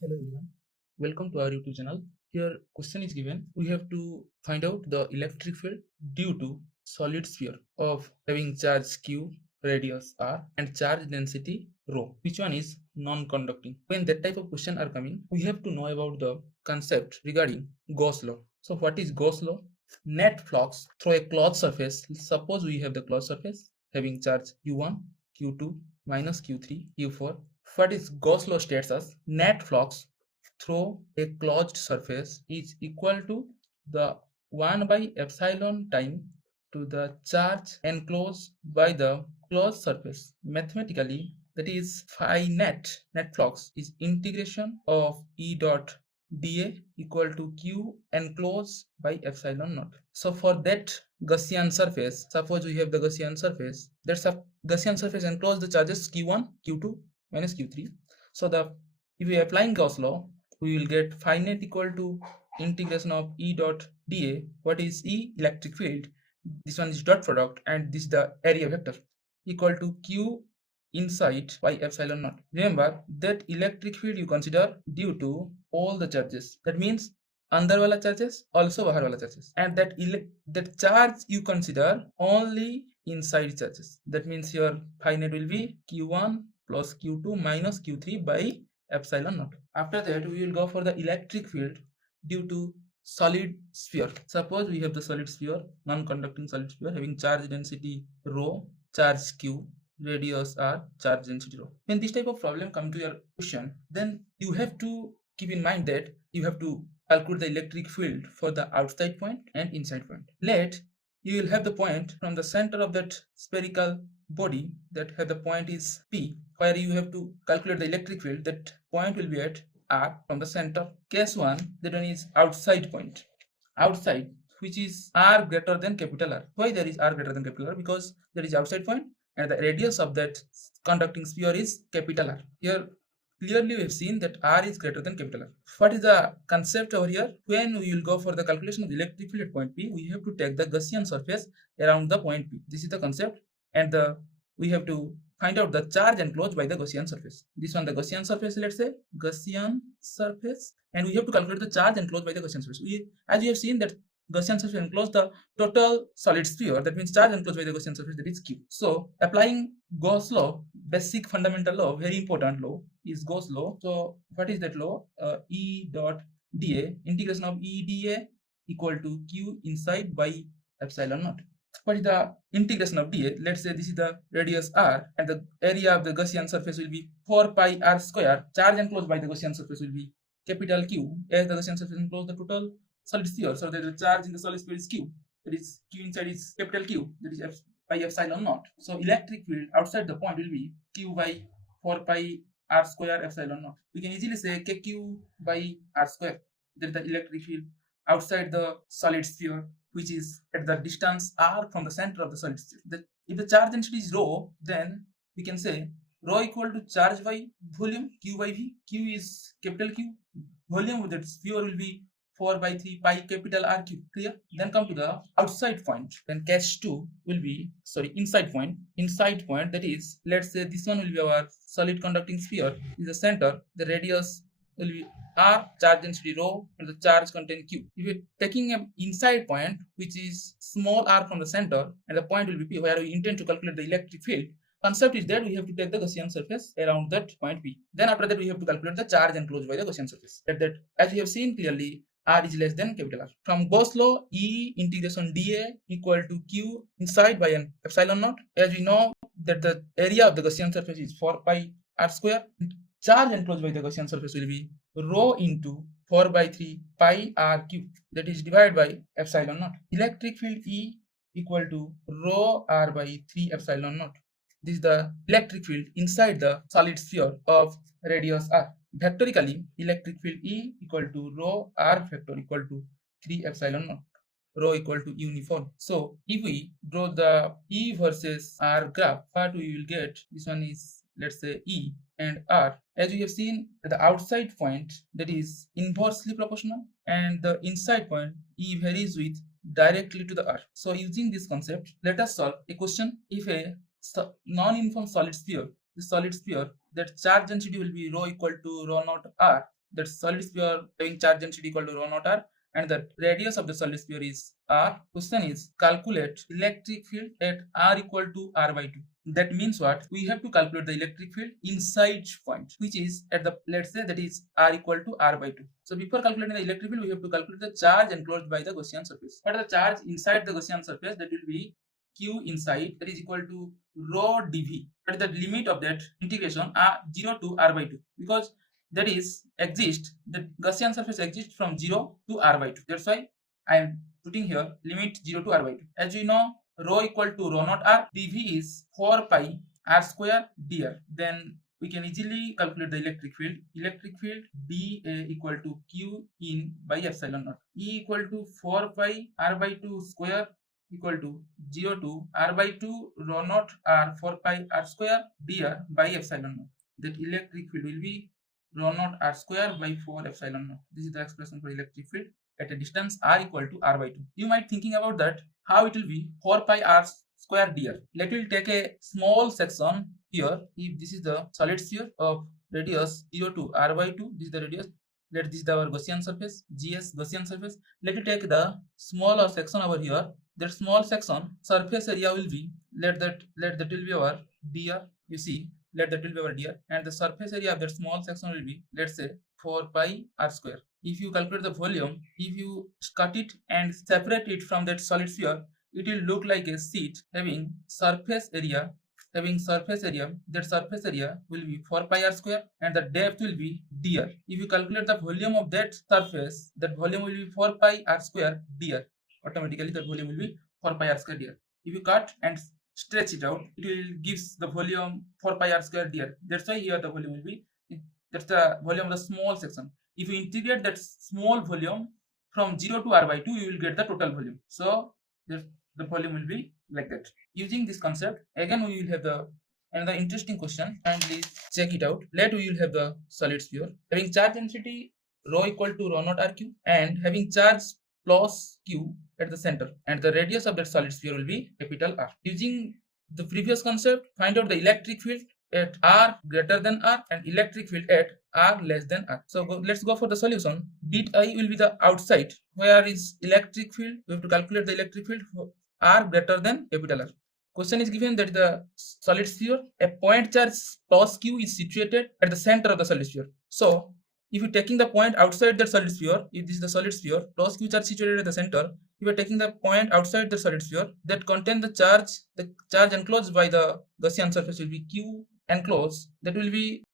Hello everyone, welcome to our YouTube channel. Here question is given. We have to find out the electric field due to solid sphere of having charge q, radius r and charge density rho. Which one is non-conducting? When that type of question are coming, we have to know about the concept regarding Gauss law. So what is Gauss law? Net flux through a closed surface. Suppose we have the closed surface having charge q1, q2 minus q3, q4. What is Gauss law states as net flux through a closed surface is equal to the 1 by epsilon time to the charge enclosed by the closed surface. Mathematically, that is phi net flux is integration of E dot dA equal to Q enclosed by epsilon naught. So for that Gaussian surface, suppose we have the Gaussian surface, that's a Gaussian surface enclose the charges Q1, Q2 minus Q3. So if we are applying Gauss law, we will get phi net equal to integration of E dot dA. What is E? Electric field. This one is dot product and this is the area vector equal to Q inside by epsilon naught. Remember that electric field you consider due to all the charges. That means अंदर वाला charges also बाहर वाला charges, and that charge you consider only inside charges. That means your phi net will be q1 plus q2 minus q3 by epsilon naught. After that we will go for the electric field due to solid sphere. Suppose we have the solid sphere, non-conducting solid sphere having charge density rho, charge q, radius r, charge density rho. When this type of problem come to your question, then you have to keep in mind that you have to calculate the electric field for the outside point and inside point. Let you will have the point from the center of that spherical body, that have the point is P, where you have to calculate the electric field. That point will be at R from the center. Case 1, that one is outside point. Outside, which is R greater than capital R. Why there is R greater than capital R? Because there is outside point and the radius of that conducting sphere is capital R. Here clearly we have seen that R is greater than capital R. What is the concept over here? When we will go for the calculation of the electric field at point P, we have to take the Gaussian surface around the point P. This is the concept, and we have to find out the charge enclosed by the Gaussian surface. This one the Gaussian surface, let's say Gaussian surface, and we have to calculate the charge enclosed by the Gaussian surface. As we have seen that Gaussian surface enclosed the total solid sphere, that means charge enclosed by the Gaussian surface, that is Q. So applying Gauss law, basic fundamental law, very important law is Gauss law. So what is that law? E dot dA, integration of E dA equal to Q inside by epsilon naught. What is the integration of dA? Let's say this is the radius r and the area of the Gaussian surface will be 4 pi r square. Charge enclosed by the Gaussian surface will be capital Q, as the Gaussian surface enclosed the total solid sphere. So the charge in the solid sphere is Q. That is Q inside is capital Q. That is by epsilon naught. So electric field outside the point will be Q by 4 pi r square epsilon naught. We can easily say kq by r square. That is the electric field outside the solid sphere, which is at the distance r from the center of the solid sphere. If the charge density is rho, then we can say rho equal to charge by volume, q by v. Q is capital Q. Volume of that sphere will be 4 by 3 pi capital R cube. Clear? Then come to the outside point. Then case 2 will be, inside point. Inside point, that is, let's say this one will be our solid conducting sphere, is the center. The radius will be R, charge density rho, and the charge content Q. If you're taking an inside point, which is small r from the center, and the point will be P, where we intend to calculate the electric field, concept is that we have to take the Gaussian surface around that point P. Then after that we have to calculate the charge enclosed by the Gaussian surface. That as we have seen clearly, R is less than capital R. From Gauss law, E integration dA equal to Q inside by an epsilon naught. As we know that the area of the Gaussian surface is 4 pi R square. Charge enclosed by the Gaussian surface will be rho into 4 by 3 pi R cube. That is divided by epsilon naught. Electric field E equal to rho R by 3 epsilon naught. This is the electric field inside the solid sphere of radius R. Vectorically, electric field E equal to rho R vector equal to 3 epsilon naught. Rho equal to uniform. So if we draw the E versus R graph, what we will get, this one is, let's say, E and R. As we have seen, the outside point, that is inversely proportional, and the inside point, E varies with directly to the R. So using this concept, let us solve a question. If a non-uniform solid sphere, the solid sphere, that charge density will be rho equal to rho naught R, that solid sphere having charge density equal to rho naught r, and the radius of the solid sphere is r. Question is calculate electric field at r equal to r by 2. That means what? We have to calculate the electric field inside point, which is at the, let's say that is r equal to r by 2. So before calculating the electric field, we have to calculate the charge enclosed by the Gaussian surface. What are the charge inside the Gaussian surface? That will be q inside, that is equal to rho dv. But the limit of that integration are 0 to r by 2, because that is exist, the Gaussian surface exists from 0 to r by 2. That's why I am putting here limit 0 to r by 2. As we know, rho equal to rho naught r, dv is 4 pi r square dr. Then we can easily calculate the electric field. Electric field dA equal to q in by epsilon naught. E equal to 4 pi r by 2 square equal to 0 to r by 2 rho naught r 4 pi r square dr by epsilon naught. That electric field will be rho naught r square by 4 epsilon naught. This is the expression for electric field at a distance r equal to r by 2. You might thinking about that how it will be 4 pi r square dr. Let me take a small section here. If this is the solid sphere of radius 0 to r by 2, this is the radius. Let this is our Gaussian surface, GS Gaussian surface. Let me take the smaller section over here. That small section surface area will be, let that will be our dr. You see, let that will be our dr, and the surface area of that small section will be, let's say, 4 pi r square. If you calculate the volume, if you cut it and separate it from that solid sphere, it will look like a sheet having surface area. That surface area will be 4 pi r square, and the depth will be dr. If you calculate the volume of that surface, that volume will be 4 pi r square dr. Automatically that volume will be 4 pi r square dr. If you cut and stretch it out, it will gives the volume 4 pi r square dr. That's why here the volume will be, that's the volume of the small section. If you integrate that small volume from 0 to r by 2, you will get the total volume. So the volume will be like that. Using this concept, again we will have the another interesting question, and please check it out. Let we will have the solid sphere having charge density rho equal to rho naught r cube, and having charge plus q at the center, and the radius of that solid sphere will be capital R. Using the previous concept, find out the electric field at r greater than r and electric field at r less than r. So let's go for the solution. Bit I will be the outside. Where is electric field? We have to calculate the electric field for r greater than capital R. Question is given that the solid sphere, a point charge plus q is situated at the center of the solid sphere. So if you're taking the point outside the solid sphere, if this is the solid sphere, plus q charge situated at the center, if you're taking the point outside the solid sphere that contain the charge enclosed by the Gaussian surface will be q enclosed, that will be